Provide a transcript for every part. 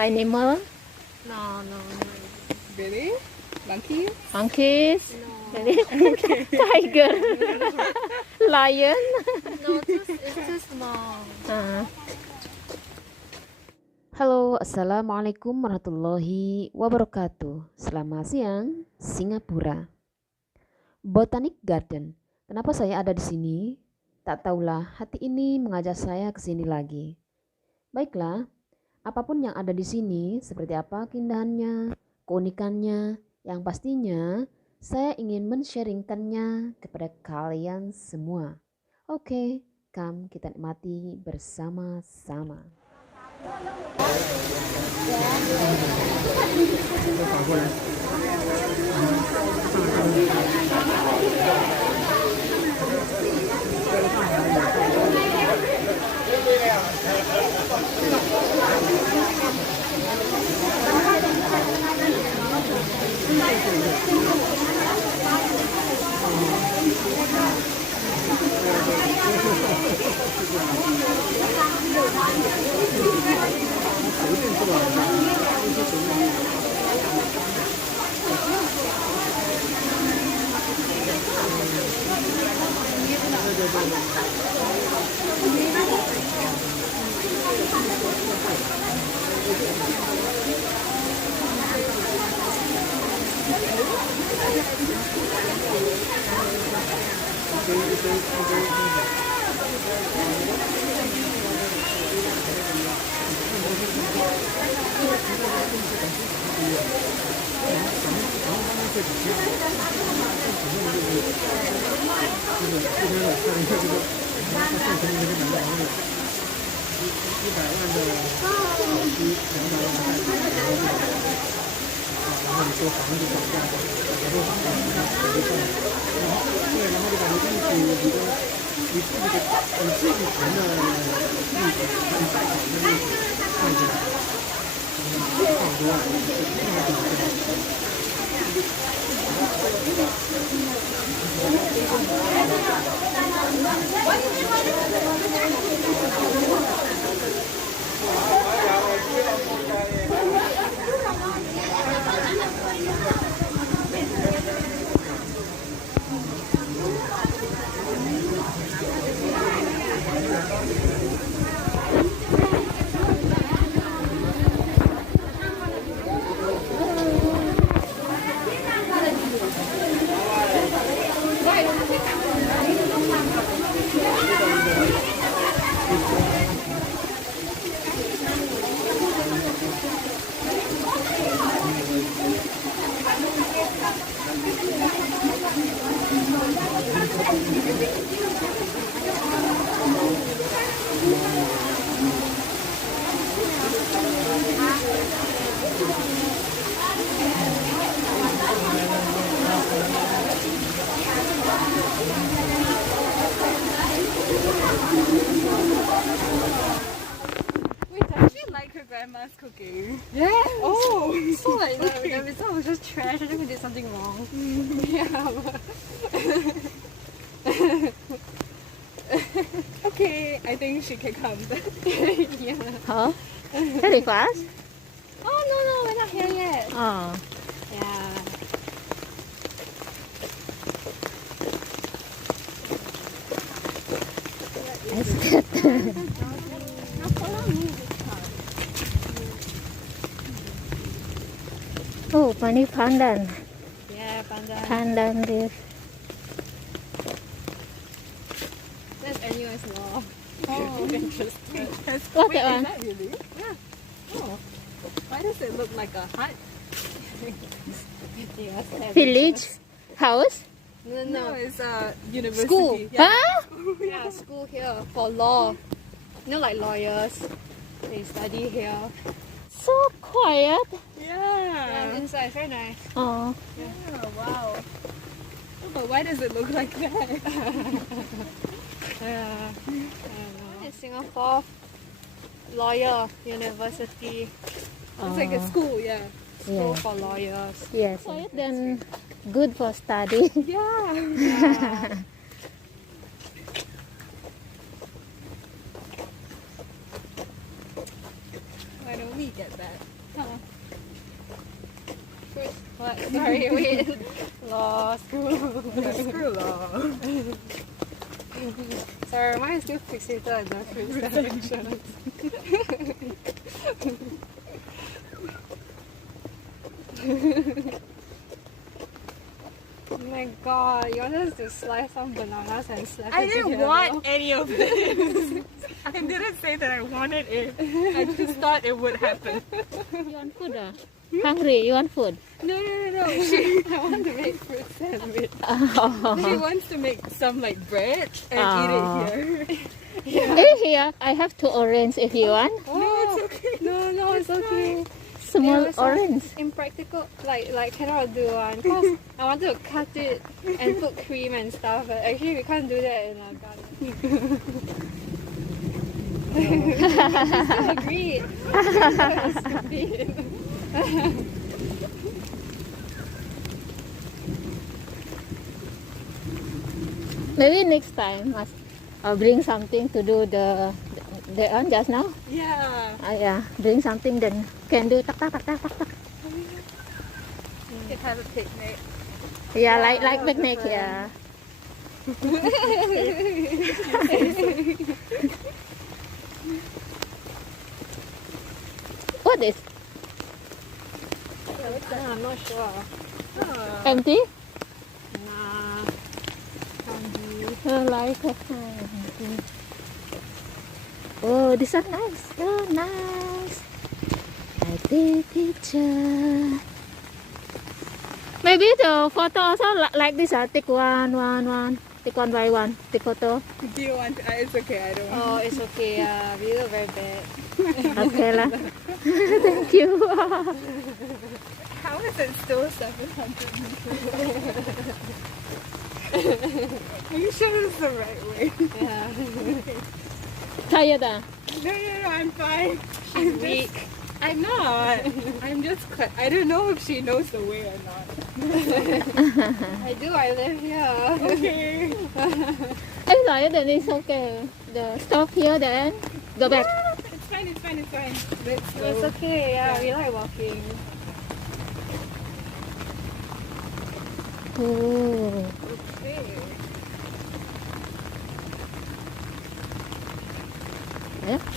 animal? No. Really? Monkeys? Monkeys? No. Really? Tiger? Lion? No, it's too small. Halo, assalamualaikum warahmatullahi wabarakatuh. Selamat siang, Singapura. Botanic Garden. Kenapa saya ada di sini? Tak tahulah, hati ini mengajak saya ke sini lagi. Baiklah, apapun yang ada di sini, seperti apa keindahannya, keunikannya, yang pastinya saya ingin men-sharingkannya kepada kalian semua. Oke, come kita nikmati bersama-sama. Grandma's cooking. Yeah. Oh, So like the result was just trash. I think we did something wrong. yeah. Okay, I think she can come. Yeah. Huh? Very fast? Oh no, we're not here yet. Oh. Yeah. That's good. Now follow me this time. Oh, pani pandan. Yeah, pandan. Pandan leaf. That's NUS law. Oh, interesting. What Wait, that is one? that really? Yeah. Oh, why does it look like a hut? Village? House? No, No, it's a university. School. Yeah. Huh? Yeah, school here for law. You know, like lawyers, they study here. So quiet. Yeah, Yeah. inside it's very nice. Oh. Yeah, wow. But why does it look like that? Yeah. In Singapore, lawyer university. It's like a school, yeah. School Yeah. for lawyers. Yes. Quiet then good for study. Yeah. Yeah. I don't we get that? Fruit. What? Sorry, wait. Law school. Screw law. Sorry, mine is still fixated on the fruit selection. Oh my god, you want us to slice some bananas and slap I it didn't together? want any of this. I didn't say that I wanted it. I just thought it would happen. You want food? Hungry? You want food? No. I want to make fruit sandwich. She wants to make some like bread and eat it here. Here, I have two orange if you want. Oh, no, it's okay. No, it's okay. Small It was so orange. impractical, like cannot do one. Cause I wanted to cut it and put cream and stuff. But actually, we can't do that in our garden. We still agreed. Stupid. Maybe next time I'll bring something to do the one just now. Yeah. Yeah, bring something then can do tak tak tak tak tak tak. You can have a picnic. Yeah, Yeah, like that was picnic. fun. Yeah. What is I'm not sure. Oh. empty? Nah. Hungry. Like oh, this one nice. Oh, nice. I take picture. Maybe the photo also like this. Take one. Take one by one. Take photo. Do you want to? It's okay. I don't want. Oh, it's okay. Yeah, we look very bad. Okay lah. Thank you. How is it still 700 meters? Are you sure it's the right way? Yeah. Tired ah? No, I'm fine. She's weak. I'm not. I'm just. I don't know if she knows the way or not. I do. I live here. Okay. I'm tired then it's okay. The stop here then go back. It's fine. Let's go. It's okay. Yeah, we like walking. Oh. Okay.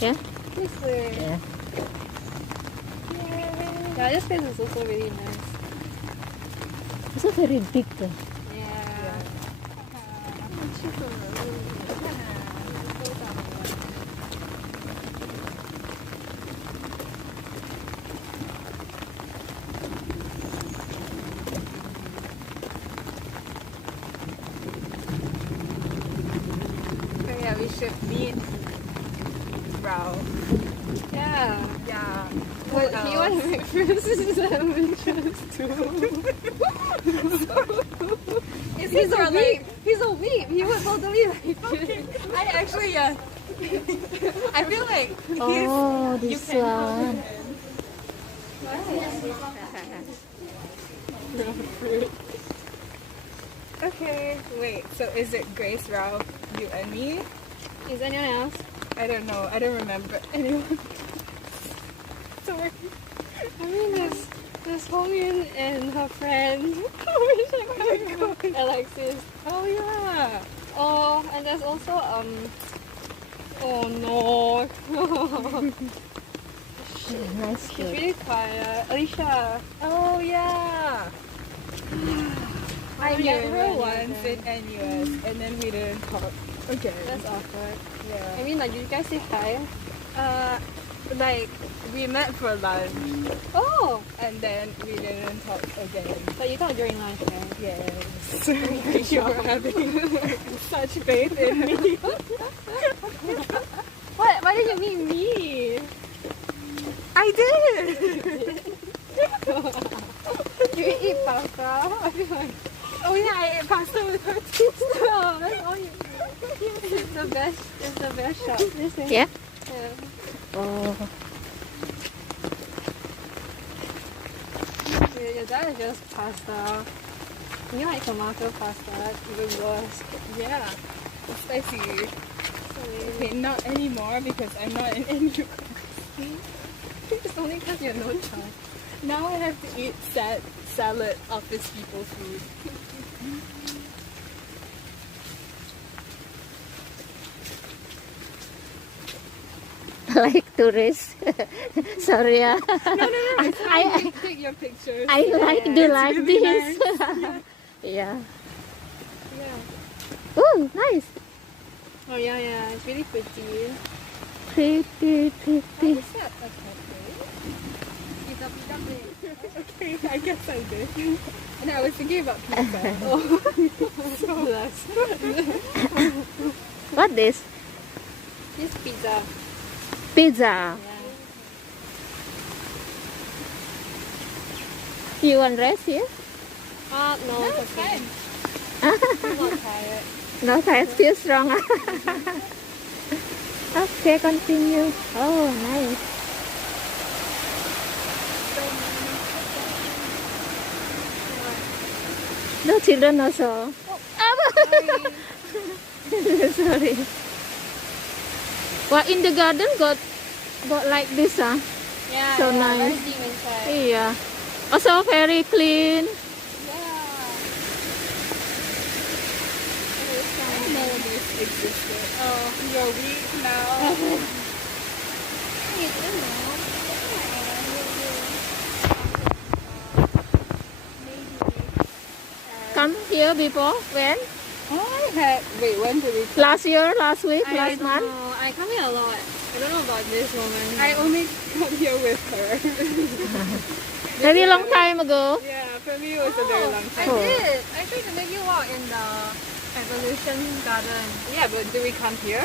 Yeah. This way. Yeah. Yeah, this place is also really nice. It's a very big. Yeah. So yeah, we should meet Rao. Yeah. Yeah. But he else? wants to make fruit sandwiches too. He's a weep. He's a weep. He would totally like it. I actually, I feel like he's. Oh, you this can one. Okay, wait. So is it Grace, Rao, you, and me? Is anyone else? I don't know. I don't remember anyone. Sorry. I mean, there's Hongyun and her friend. Alexis. Oh yeah. Oh, and there's also Oh no. Nice She's food. really quiet. Alicia. Oh yeah. I don't met remember her any of once them. in NUS, and then we didn't talk again. That's awkward. Yeah. I mean, like, did you guys say hi? Like we met for lunch, Oh, and then we didn't talk again. but you talked during lunch, right? Yes. Thank you for having such faith in me. What? Why did you meet me? I did. You eat pasta? I feel like Oh yeah, I ate pasta with her too. oh, that's all you eat. It's the best. It's the best shop. This thing. Yeah. Yeah. Oh. Your dad is just pasta. You like tomato pasta? That's even worse. Yeah, it's spicy. So Okay, not anymore because I'm not in NUS. It's only because you have no choice. Now I have to eat salad, office people food. Like tourists. Sorry, yeah. I take your pictures. I like do like really this. Yeah. Yeah. Oh, nice. Oh yeah, it's really pretty. Pretty. Is that a cafe? It's a pizza place. Okay, I guess I did. And I was thinking about pizza. Oh, so less. What this? This pizza. Pizza. Yeah. You want rest here? No, it's okay. I'm not tired. No, I feel strong. Okay, continue. Oh, nice. No children also. Sorry. Well, in the garden got like this, huh? Yeah, So yeah, nice. very deep inside. Yeah. Also very clean. Yeah. I know this existed. Oh, you're weak now. You do know. Come here before when? When did we come? Last year, last week, I last don't month. know. I come here a lot. I don't know about this woman. I only got here with her. Maybe a long time ago. Yeah, for me it was a very long I time. Oh. did. I tried to make you walk in the evolution garden. Yeah, but do we come here?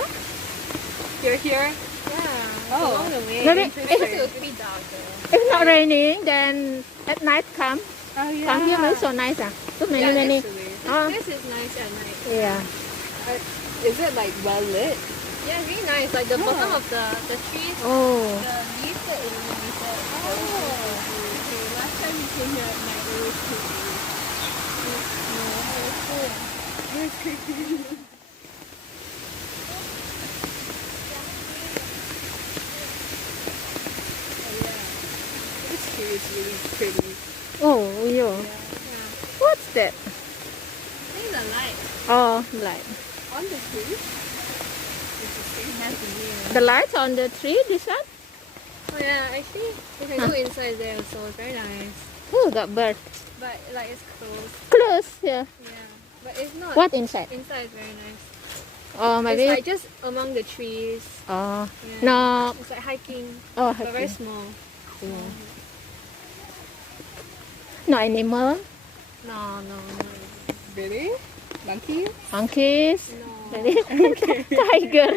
You're here? Yeah. Oh. Along the way. Maybe Because if, it was really dark though. if not raining, then at night come. Oh yeah. Come here, maybe so nice. So many, Yeah, many. Actually. Oh, This is nice at night. yeah. Is it like well lit? Yeah, really nice. Like the bottom of the trees, Oh, the leaves are illuminated. Okay, last time we came here at night it was creepy. It was creepy. This tree is really pretty. oh, yeah. What's that? I think the light Oh, light. On the tree? it has to be. The light on the tree, this one? Oh yeah, actually you can go inside there also. It's very nice. Oh, got bird. But like it's closed. Close, yeah. Yeah. But it's not. What inside? Inside is very nice. Oh, maybe. It's like just among the trees. Oh, Yeah. no. It's like hiking. Oh, But very okay. small. Yeah. No animal, No. Really? Monkey? monkeys, No. tiger,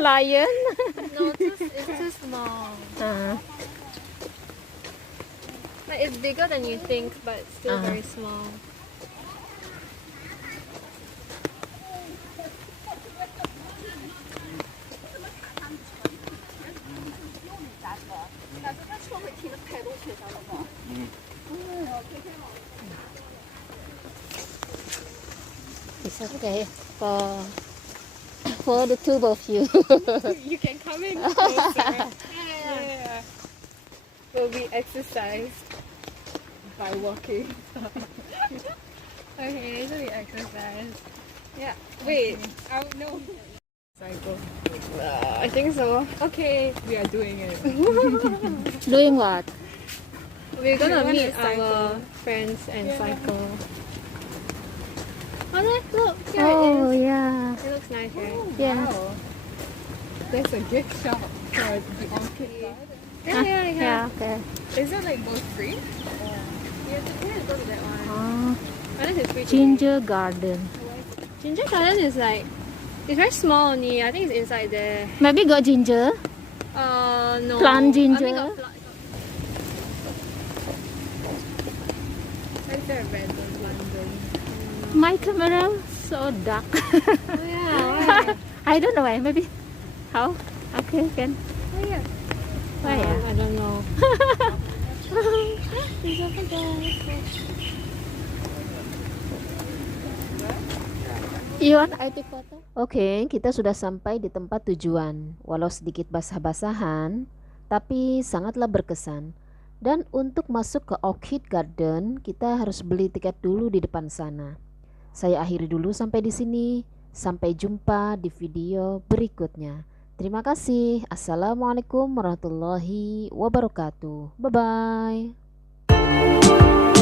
lion. No, it's too small. Uh, Like it's bigger than you think, but it's still Uh-huh. very small. it's okay for the two of you. You can come in closer. Yeah. Will we exercise by walking? Okay, so we exercise. Yeah. Wait. Oh no. Cycle. I think so. Okay, we are doing it. Doing what? We're gonna wanna meet cycle. our friends and Yeah. cycle. Oh, look, here Oh it is. yeah, It looks nice, right? yeah. Wow. There's a gift shop for the orchid. Yeah. Okay. Is it like both free? You have to go to that one. Oh, Unless it's free. ginger garden. Ginger garden is like, it's very small only. I think it's inside there. Maybe got ginger. No. Plant I think ginger. got That's a random London. My camera so dark. Oh yeah, why? I don't know why. Maybe how? Okay, can. Oh yeah. Why? I don't know. It's over there. You want I take photo? Oke, kita sudah sampai di tempat tujuan. Walau sedikit basah-basahan, tapi sangatlah berkesan. Dan untuk masuk ke Orchid Garden, kita harus beli tiket dulu di depan sana. Saya akhiri dulu sampai di sini. Sampai jumpa di video berikutnya. Terima kasih. Assalamualaikum warahmatullahi wabarakatuh. Bye bye.